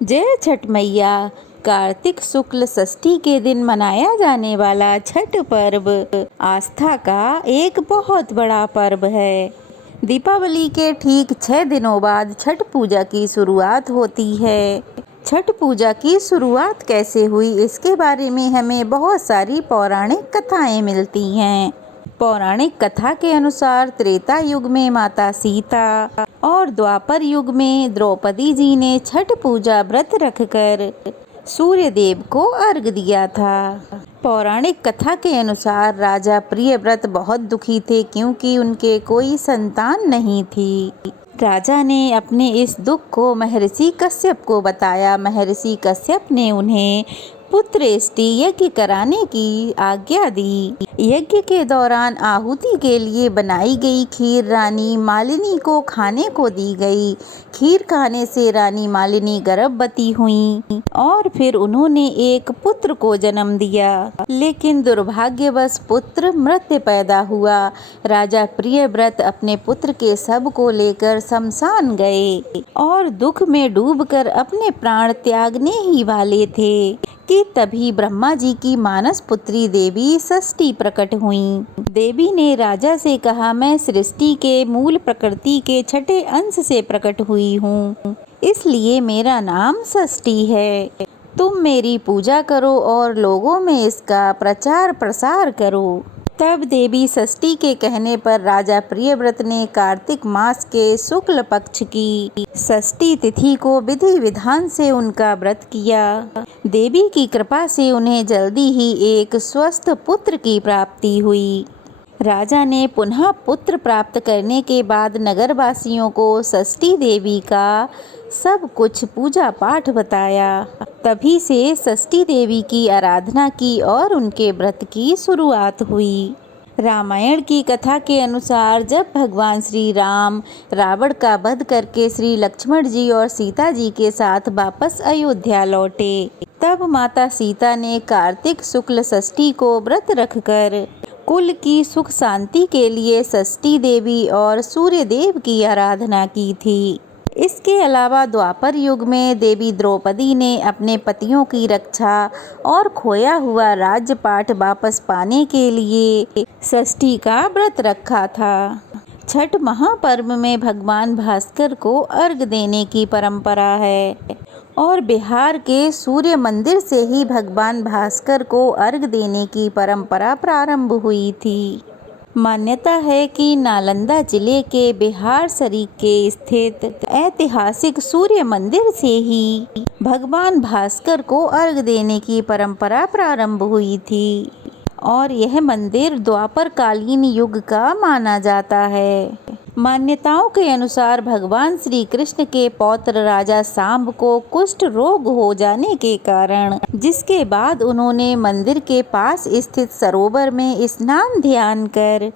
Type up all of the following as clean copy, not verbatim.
जय छठ मैया। कार्तिक शुक्ल षष्ठी के दिन मनाया जाने वाला छठ पर्व आस्था का एक बहुत बड़ा पर्व है। दीपावली के ठीक 6 दिनों बाद छठ पूजा की शुरुआत होती है। छठ पूजा की शुरुआत कैसे हुई, इसके बारे में हमें बहुत सारी पौराणिक कथाएं मिलती हैं। पौराणिक कथा के अनुसार त्रेता युग में माता सीता और द्वापर युग में द्रौपदी जी ने छठ पूजा व्रत रखकर सूर्य देव को अर्घ दिया था। पौराणिक कथा के अनुसार राजा प्रियव्रत बहुत दुखी थे क्योंकि उनके कोई संतान नहीं थी। राजा ने अपने इस दुख को महर्षि कश्यप को बताया। महर्षि कश्यप ने उन्हें पुत्रेष्टि यज्ञ कराने की आज्ञा दी। यज्ञ के दौरान आहुति के लिए बनाई गई खीर रानी मालिनी को खाने को दी गई। खीर खाने से रानी मालिनी गर्भवती हुई और फिर उन्होंने एक पुत्र को जन्म दिया, लेकिन दुर्भाग्यवश पुत्र मृत पैदा हुआ। राजा प्रियव्रत अपने पुत्र के शव को लेकर शमशान गए और दुख में डूबकर अपने प्राण त्यागने ही वाले थे कि तभी ब्रह्मा जी की मानस पुत्री देवी षष्ठी प्रकट हुई। देवी ने राजा से कहा, मैं सृष्टि के मूल प्रकृति के छठे अंश से प्रकट हुई हूँ, इसलिए मेरा नाम षष्ठी है। तुम मेरी पूजा करो और लोगों में इसका प्रचार प्रसार करो। तब देवी षष्ठी के कहने पर राजा प्रियव्रत ने कार्तिक मास के शुक्ल पक्ष की षष्ठी तिथि को विधि विधान से उनका व्रत किया। देवी की कृपा से उन्हें जल्दी ही एक स्वस्थ पुत्र की प्राप्ति हुई। राजा ने पुनः पुत्र प्राप्त करने के बाद नगरवासियों को षष्ठी देवी का सब कुछ पूजा पाठ बताया। तभी से षष्ठी देवी की आराधना की और उनके व्रत की शुरुआत हुई। रामायण की कथा के अनुसार जब भगवान श्री राम रावण का वध करके श्री लक्ष्मण जी और सीता जी के साथ वापस अयोध्या लौटे, तब माता सीता ने कार्तिक शुक्ल षष्ठी को व्रत रखकर कुल की सुख शांति के लिए षष्ठी देवी और सूर्य देव की आराधना की थी। इसके अलावा द्वापर युग में देवी द्रौपदी ने अपने पतियों की रक्षा और खोया हुआ राज्यपाट वापस पाने के लिए षष्ठी का व्रत रखा था। छठ महापर्व में भगवान भास्कर को अर्घ देने की परंपरा है और बिहार के सूर्य मंदिर से ही भगवान भास्कर को अर्घ देने की परंपरा प्रारंभ हुई थी। मान्यता है कि नालंदा जिले के बिहार शरीफ के स्थित ऐतिहासिक सूर्य मंदिर से ही भगवान भास्कर को अर्घ देने की परंपरा प्रारंभ हुई थी और यह मंदिर द्वापर कालीन युग का माना जाता है। मान्यताओं के अनुसार भगवान श्री कृष्ण के पौत्र राजा सांब को कुष्ठ रोग हो जाने के कारण, जिसके बाद उन्होंने मंदिर के पास स्थित सरोवर में स्नान ध्यान कर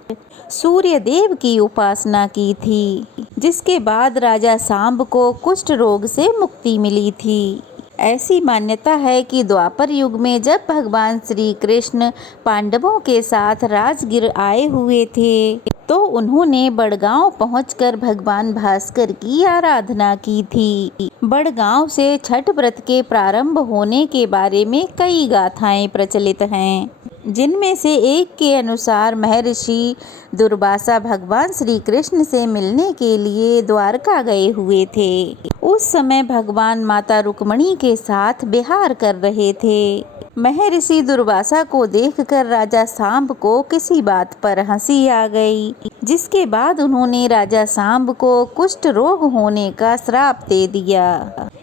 सूर्य देव की उपासना की थी, जिसके बाद राजा सांब को कुष्ठ रोग से मुक्ति मिली थी। ऐसी मान्यता है कि द्वापर युग में जब भगवान श्री कृष्ण पांडवों के साथ राजगीर आए हुए थे, तो उन्होंने बड़गांव पहुंचकर भगवान भास्कर की आराधना की थी। बड़गांव से छठ व्रत के प्रारंभ होने के बारे में कई गाथाएं प्रचलित हैं, जिनमें से एक के अनुसार महर्षि दुर्वासा भगवान श्री कृष्ण से मिलने के लिए द्वारका गए हुए थे। उस समय भगवान माता रुक्मणी के साथ विहार कर रहे थे। महर्षि दुर्वासा को देखकर राजा सांब को किसी बात पर हंसी आ गई, जिसके बाद उन्होंने राजा सांब को कुष्ठ रोग होने का श्राप दे दिया।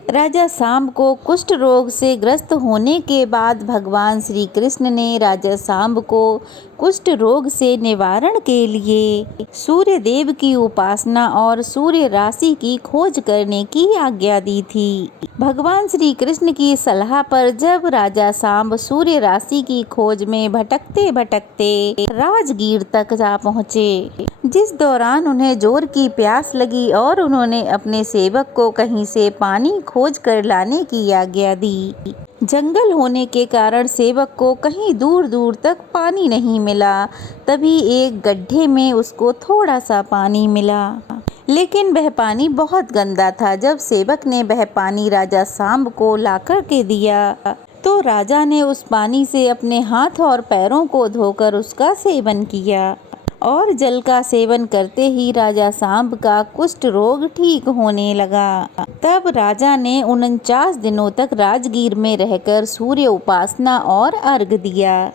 राजा सांब को कुष्ठ रोग से ग्रस्त होने के बाद भगवान श्री कृष्ण ने राजा सांब को कुष्ठ रोग से निवारण के लिए सूर्य देव की उपासना और सूर्य राशि की खोज करने की आज्ञा दी थी। भगवान श्री कृष्ण की सलाह पर जब राजा सांब सूर्य राशि की खोज में भटकते भटकते राजगीर तक जा पहुँचे, जिस दौरान उन्हें जोर की प्यास लगी और उन्होंने अपने सेवक को कहीं से पानी खोज कर लाने की आज्ञा दी। जंगल होने के कारण सेवक को कहीं दूर दूर तक पानी नहीं मिला। तभी एक गड्ढे में उसको थोड़ा सा पानी मिला। लेकिन वह पानी बहुत गंदा था। जब सेवक ने वह पानी राजा सांब को लाकर के दिया तो राजा ने उस पानी से अपने हाथ और पैरों को धोकर उसका सेवन किया और जल का सेवन करते ही राजा सांब का कुष्ठ रोग ठीक होने लगा। तब राजा ने 49 दिनों तक राजगीर में रहकर सूर्य उपासना और अर्घ दिया।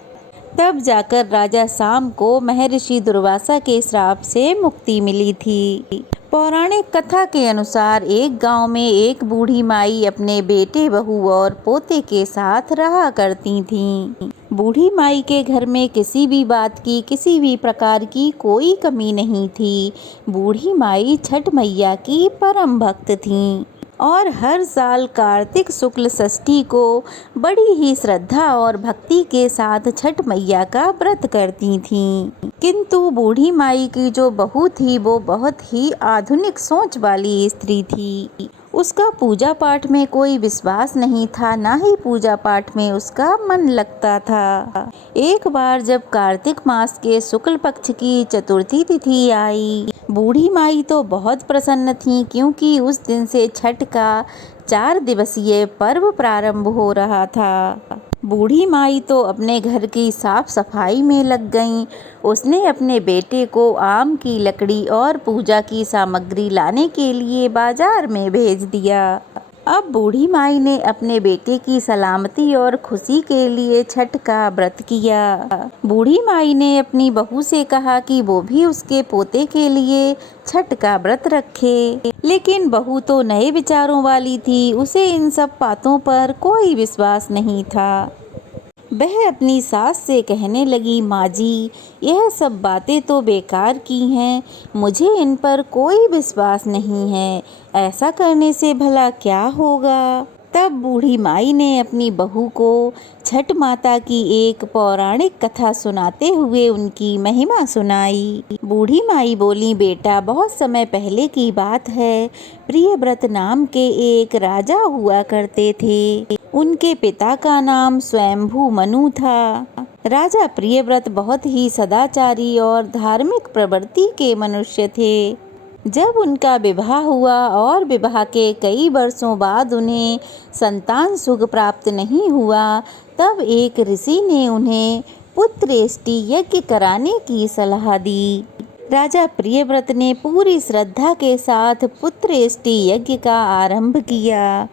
तब जाकर राजा सांब को महर्षि दुर्वासा के श्राप से मुक्ति मिली थी। पौराणिक कथा के अनुसार एक गांव में एक बूढ़ी माई अपने बेटे, बहू और पोते के साथ रहा करती थीं। बूढ़ी माई के घर में किसी भी बात की, किसी भी प्रकार की कोई कमी नहीं थी। बूढ़ी माई छठ मैया की परम भक्त थीं और हर साल कार्तिक शुक्ल षष्ठी को बड़ी ही श्रद्धा और भक्ति के साथ छठ मैया का व्रत करती थीं। किंतु बूढ़ी माई की जो बहू थी वो बहुत ही आधुनिक सोच वाली स्त्री थी। उसका पूजा पाठ में कोई विश्वास नहीं था, ना ही पूजा पाठ में उसका मन लगता था। एक बार जब कार्तिक मास के शुक्ल पक्ष की चतुर्थी तिथि आई, बूढ़ी माई तो बहुत प्रसन्न थी क्योंकि उस दिन से छठ का 4 दिवसीय पर्व प्रारंभ हो रहा था। बूढ़ी माई तो अपने घर की साफ सफाई में लग गईं। उसने अपने बेटे को आम की लकड़ी और पूजा की सामग्री लाने के लिए बाजार में भेज दिया। अब बूढ़ी माई ने अपने बेटे की सलामती और खुशी के लिए छठ का व्रत किया। बूढ़ी माई ने अपनी बहू से कहा कि वो भी उसके पोते के लिए छठ का व्रत रखे, लेकिन बहू तो नए विचारों वाली थी। उसे इन सब बातों पर कोई विश्वास नहीं था। वह अपनी सास से कहने लगी, माँ जी, यह सब बातें तो बेकार की हैं, मुझे इन पर कोई विश्वास नहीं है। ऐसा करने से भला क्या होगा? तब बूढ़ी माई ने अपनी बहू को छठ माता की एक पौराणिक कथा सुनाते हुए उनकी महिमा सुनाई। बूढ़ी माई बोली, बेटा, बहुत समय पहले की बात है। प्रियव्रत नाम के एक राजा हुआ करते थे। उनके पिता का नाम स्वयंभू मनु था। राजा प्रियव्रत बहुत ही सदाचारी और धार्मिक प्रवृत्ति के मनुष्य थे। जब उनका विवाह हुआ और विवाह के कई वर्षों बाद उन्हें संतान सुख प्राप्त नहीं हुआ, तब एक ऋषि ने उन्हें पुत्रेष्टि यज्ञ कराने की सलाह दी। राजा प्रियव्रत ने पूरी श्रद्धा के साथ पुत्रेष्टि यज्ञ का आरंभ किया।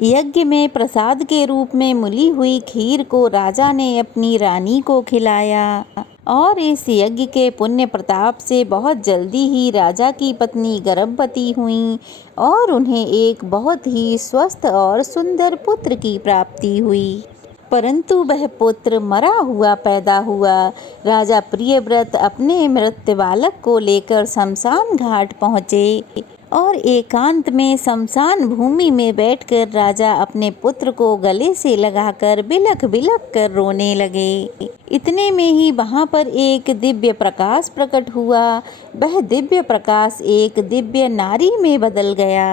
यज्ञ में प्रसाद के रूप में मुली हुई खीर को राजा ने अपनी रानी को खिलाया और इस यज्ञ के पुण्य प्रताप से बहुत जल्दी ही राजा की पत्नी गर्भवती हुई और उन्हें एक बहुत ही स्वस्थ और सुंदर पुत्र की प्राप्ति हुई। परंतु वह पुत्र मरा हुआ पैदा हुआ। राजा प्रियव्रत अपने मृत बालक को लेकर शमशान घाट पहुँचे और एकांत में शमशान भूमि में बैठकर राजा अपने पुत्र को गले से लगाकर बिलख बिलख कर रोने लगे। इतने में ही वहाँ पर एक दिव्य प्रकाश प्रकट हुआ। वह दिव्य प्रकाश एक दिव्य नारी में बदल गया।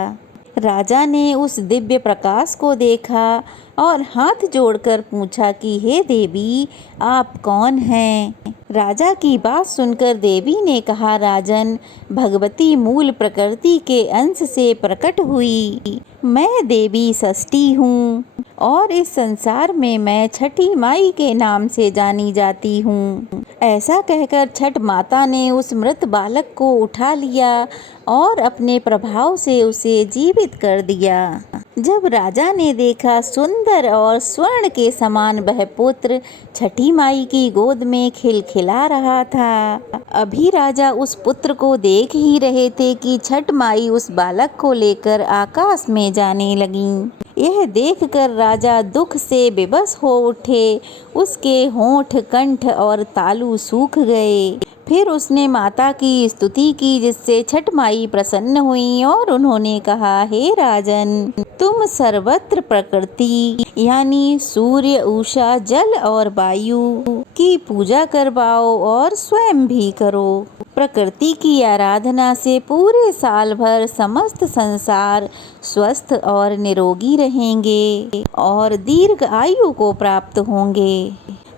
राजा ने उस दिव्य प्रकाश को देखा और हाथ जोड़कर पूछा कि हे देवी, आप कौन हैं? राजा की बात सुनकर देवी ने कहा, राजन, भगवती मूल प्रकृति के अंश से प्रकट हुई मैं देवी षष्ठी हूँ और इस संसार में मैं छठी माई के नाम से जानी जाती हूँ। ऐसा कहकर छठ माता ने उस मृत बालक को उठा लिया और अपने प्रभाव से उसे जीवित कर दिया। जब राजा ने देखा सुंदर और स्वर्ण के समान वह पुत्र छठी माई की गोद में खिलखिला रहा था। अभी राजा उस पुत्र को देख ही रहे थे कि छठ माई उस बालक को लेकर आकाश में जाने लगीं। यह देखकर राजा दुख से विवश हो उठे। उसके होंठ, कंठ और तालू सूख गए। फिर उसने माता की स्तुति की, जिससे छठ माई प्रसन्न हुई और उन्होंने कहा, हे राजन, तुम सर्वत्र प्रकृति यानी सूर्य, उषा, जल और वायु की पूजा करवाओ और स्वयं भी करो। प्रकृति की आराधना से पूरे साल भर समस्त संसार स्वस्थ और निरोगी रहेंगे और दीर्घ आयु को प्राप्त होंगे।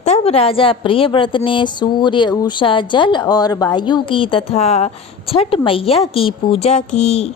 तब राजा प्रियव्रत ने सूर्य, उषा, जल और वायु की तथा छठ मैया की पूजा की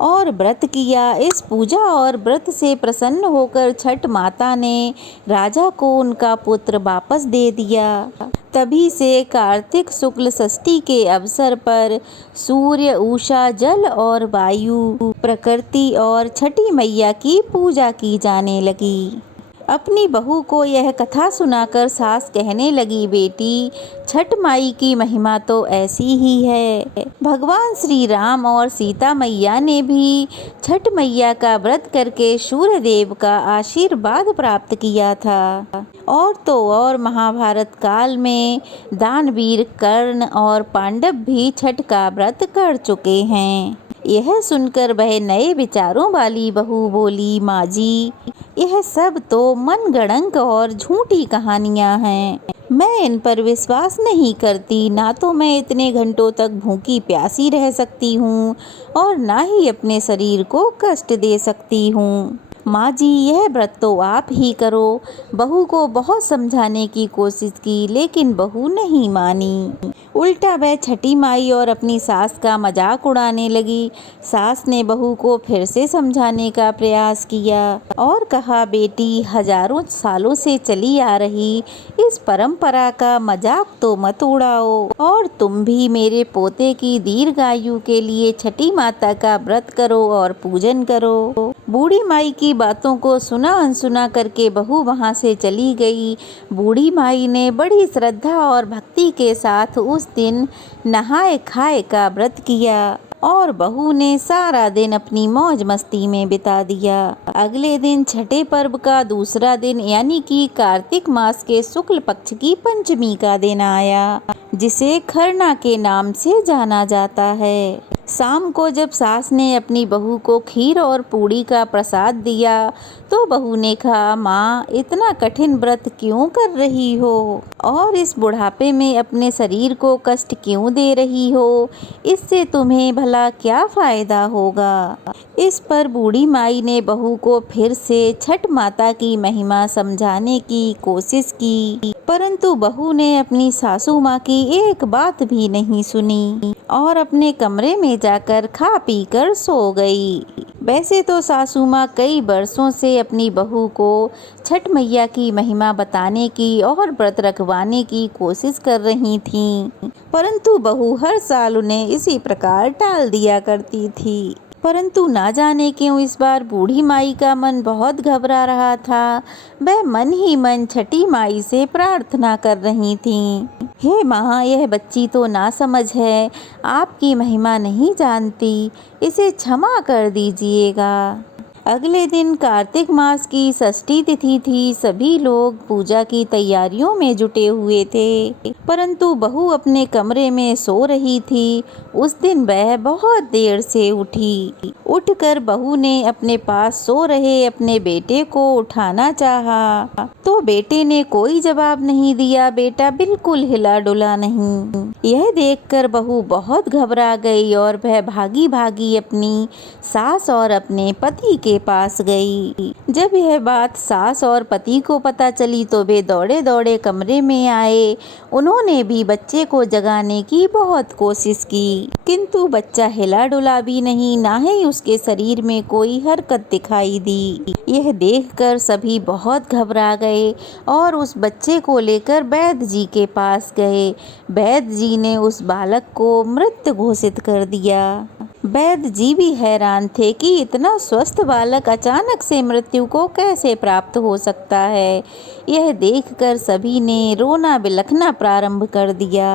और व्रत किया। इस पूजा और व्रत से प्रसन्न होकर छठ माता ने राजा को उनका पुत्र वापस दे दिया। तभी से कार्तिक शुक्ल षष्ठी के अवसर पर सूर्य, उषा, जल और वायु, प्रकृति और छठी मैया की पूजा की जाने लगी। अपनी बहू को यह कथा सुनाकर सास कहने लगी, बेटी, छठ माई की महिमा तो ऐसी ही है। भगवान श्री राम और सीता मैया ने भी छठ मैया का व्रत करके सूर्य देव का आशीर्वाद प्राप्त किया था। और तो और महाभारत काल में दानवीर कर्ण और पांडव भी छठ का व्रत कर चुके हैं। यह सुनकर वह नए विचारों वाली बहू बोली, माँ जी, यह सब तो मनगढ़ंत और झूठी कहानियाँ हैं। मैं इन पर विश्वास नहीं करती। ना तो मैं इतने घंटों तक भूखी प्यासी रह सकती हूँ और ना ही अपने शरीर को कष्ट दे सकती हूँ। माँ जी, यह व्रत तो आप ही करो। बहू को बहुत समझाने की कोशिश की, लेकिन बहू नहीं मानी। उल्टा वह छठी माई और अपनी सास का मजाक उड़ाने लगी। सास ने बहू को फिर से समझाने का प्रयास किया और कहा, बेटी, हजारों सालों से चली आ रही इस परंपरा का मजाक तो मत उड़ाओ और तुम भी मेरे पोते की दीर्घायु के लिए छठी माता का व्रत करो और पूजन करो। बूढ़ी माई की बातों को सुना अनसुना करके बहू वहां से चली गई। बूढ़ी माई ने बड़ी श्रद्धा और भक्ति के साथ उस दिन नहाए खाए का व्रत किया और बहू ने सारा दिन अपनी मौज मस्ती में बिता दिया। अगले दिन छठे पर्व का दूसरा दिन यानी कि कार्तिक मास के शुक्ल पक्ष की पंचमी का दिन आया, जिसे खरना के नाम से जाना जाता है। शाम को जब सास ने अपनी बहू को खीर और पूड़ी का प्रसाद दिया तो बहू ने कहा, माँ, इतना कठिन व्रत क्यों कर रही हो और इस बुढ़ापे में अपने शरीर को कष्ट क्यों दे रही हो? इससे तुम्हें भला क्या फायदा होगा? इस पर बूढ़ी माई ने बहू को फिर से छठ माता की महिमा समझाने की कोशिश की, परंतु बहू ने अपनी सासू माँ की एक बात भी नहीं सुनी और अपने कमरे में जाकर खा पी कर सो गई। वैसे तो सासू माँ कई वर्षों से अपनी बहू को छठ मैया की महिमा बताने की और व्रत रखवाने की कोशिश कर रही थीं, परंतु बहू हर साल उन्हें इसी प्रकार टाल दिया करती थी। परंतु ना जाने क्यों इस बार बूढ़ी माई का मन बहुत घबरा रहा था। वह मन ही मन छठी माई से प्रार्थना कर रही थीं, हे माँ, यह बच्ची तो नासमझ है, आपकी महिमा नहीं जानती, इसे क्षमा कर दीजिएगा। अगले दिन कार्तिक मास की षष्ठी तिथि थी। सभी लोग पूजा की तैयारियों में जुटे हुए थे, परंतु बहू अपने कमरे में सो रही थी। उस दिन वह बहुत देर से उठी। उठकर बहू ने अपने पास सो रहे अपने बेटे को उठाना चाहा, तो बेटे ने कोई जवाब नहीं दिया। बेटा बिल्कुल हिला डुला नहीं। यह देखकर बहू बहुत घबरा गई और वह भागी भागी अपनी सास और अपने पति के पास गई। जब यह बात सास और पति को पता चली तो वे दौड़े दौड़े कमरे में आए। उन्होंने भी बच्चे को जगाने की बहुत कोशिश की, किंतु बच्चा हिला डुला भी नहीं, ना ही उसके शरीर में कोई हरकत दिखाई दी। यह देखकर सभी बहुत घबरा गए और उस बच्चे को लेकर वैद्य जी के पास गए। वैद्य जी ने उस बालक को मृत घोषित कर दिया। वैद्य जी भी हैरान थे कि इतना स्वस्थ बालक अचानक से मृत्यु को कैसे प्राप्त हो सकता है। यह देखकर सभी ने रोना बिलखना प्रारंभ कर दिया।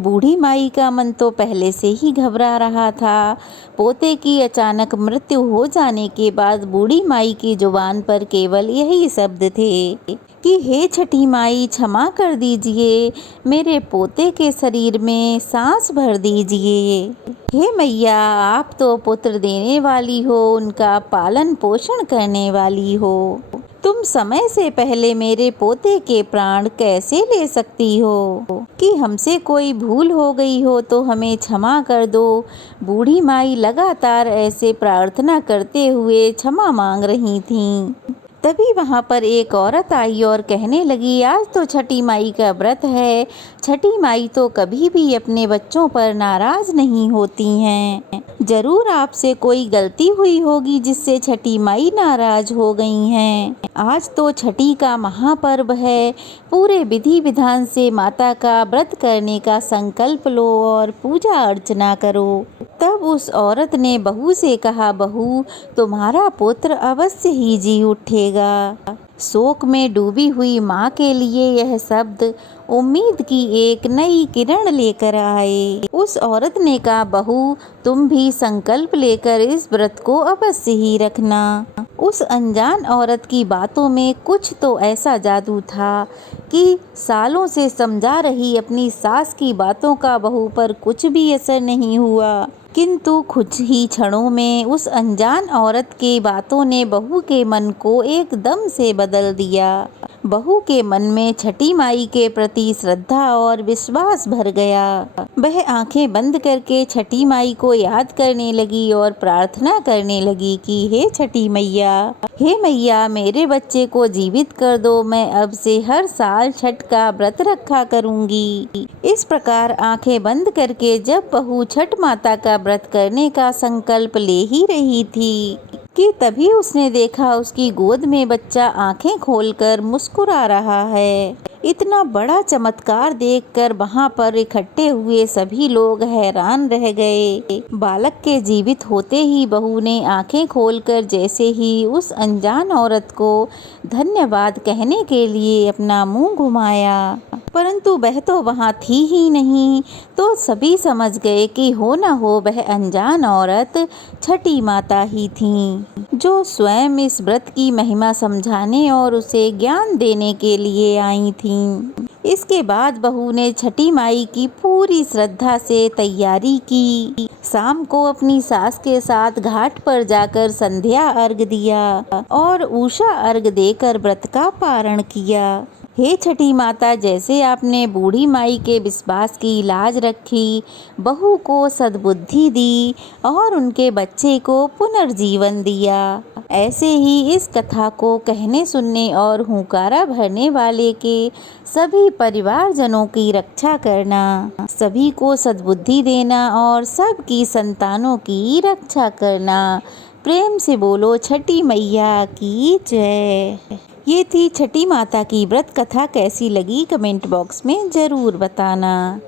बूढ़ी माई का मन तो पहले से ही घबरा रहा था। पोते की अचानक मृत्यु हो जाने के बाद बूढ़ी माई की जुबान पर केवल यही शब्द थे कि हे छठी माई, क्षमा कर दीजिए, मेरे पोते के शरीर में सांस भर दीजिए। हे मैया, आप तो पुत्र देने वाली हो, उनका पालन पोषण करने वाली हो। तुम समय से पहले मेरे पोते के प्राण कैसे ले सकती हो? कि हमसे कोई भूल हो गई हो तो हमें क्षमा कर दो। बूढ़ी माई लगातार ऐसे प्रार्थना करते हुए क्षमा मांग रही थीं। तभी वहाँ पर एक औरत आई और कहने लगी, आज तो छठी माई का व्रत है। छठी माई तो कभी भी अपने बच्चों पर नाराज नहीं होती हैं। जरूर आपसे कोई गलती हुई होगी जिससे छठी माई नाराज हो गई हैं। आज तो छठी का महापर्व है। पूरे विधि विधान से माता का व्रत करने का संकल्प लो और पूजा अर्चना करो। तब उस औरत ने बहू से कहा, बहू, तुम्हारा पुत्र अवश्य ही जी उठेगा। शोक में डूबी हुई माँ के लिए यह शब्द उम्मीद की एक नई किरण लेकर आए। उस औरत ने कहा, बहू, तुम भी संकल्प लेकर इस व्रत को अवश्य ही रखना। उस अनजान औरत की बातों में कुछ तो ऐसा जादू था कि सालों से समझा रही अपनी सास की बातों का बहू पर कुछ भी असर नहीं हुआ। किंतु कुछ ही क्षणों में उस अनजान औरत की बातों ने बहू के मन को एकदम से बदल दिया। बहू के मन में छठी माई के प्रति श्रद्धा और विश्वास भर गया। वह आंखें बंद करके छठी माई को याद करने लगी और प्रार्थना करने लगी कि हे छठी मैया, हे मैया, मेरे बच्चे को जीवित कर दो। मैं अब से हर साल छठ का व्रत रखा करूंगी। इस प्रकार आंखें बंद करके जब बहू छठ माता का व्रत करने का संकल्प ले ही रही थी कि तभी उसने देखा उसकी गोद में बच्चा आंखें खोलकर मुस्कुरा रहा है। इतना बड़ा चमत्कार देखकर वहाँ पर इकट्ठे हुए सभी लोग हैरान रह गए। बालक के जीवित होते ही बहू ने आंखें खोलकर जैसे ही उस अनजान औरत को धन्यवाद कहने के लिए अपना मुंह घुमाया, परंतु वह तो वहाँ थी ही नहीं। तो सभी समझ गए कि हो न हो वह अनजान औरत छठी माता ही थी, जो स्वयं इस व्रत की महिमा समझाने और उसे ज्ञान देने के लिए आई थीं। इसके बाद बहू ने छठी माई की पूरी श्रद्धा से तैयारी की। शाम को अपनी सास के साथ घाट पर जाकर संध्या अर्घ दिया और उषा अर्घ देकर व्रत का पारण किया। हे छठी माता, जैसे आपने बूढ़ी माई के विश्वास की लाज रखी, बहू को सद्बुद्धि दी और उनके बच्चे को पुनर्जीवन दिया, ऐसे ही इस कथा को कहने सुनने और हुंकारा भरने वाले के सभी परिवारजनों की रक्षा करना, सभी को सद्बुद्धि देना और सबकी संतानों की रक्षा करना। प्रेम से बोलो छठी मैया की जय। ये थी छठी माता की व्रत कथा। कैसी लगी कमेंट बॉक्स में ज़रूर बताना।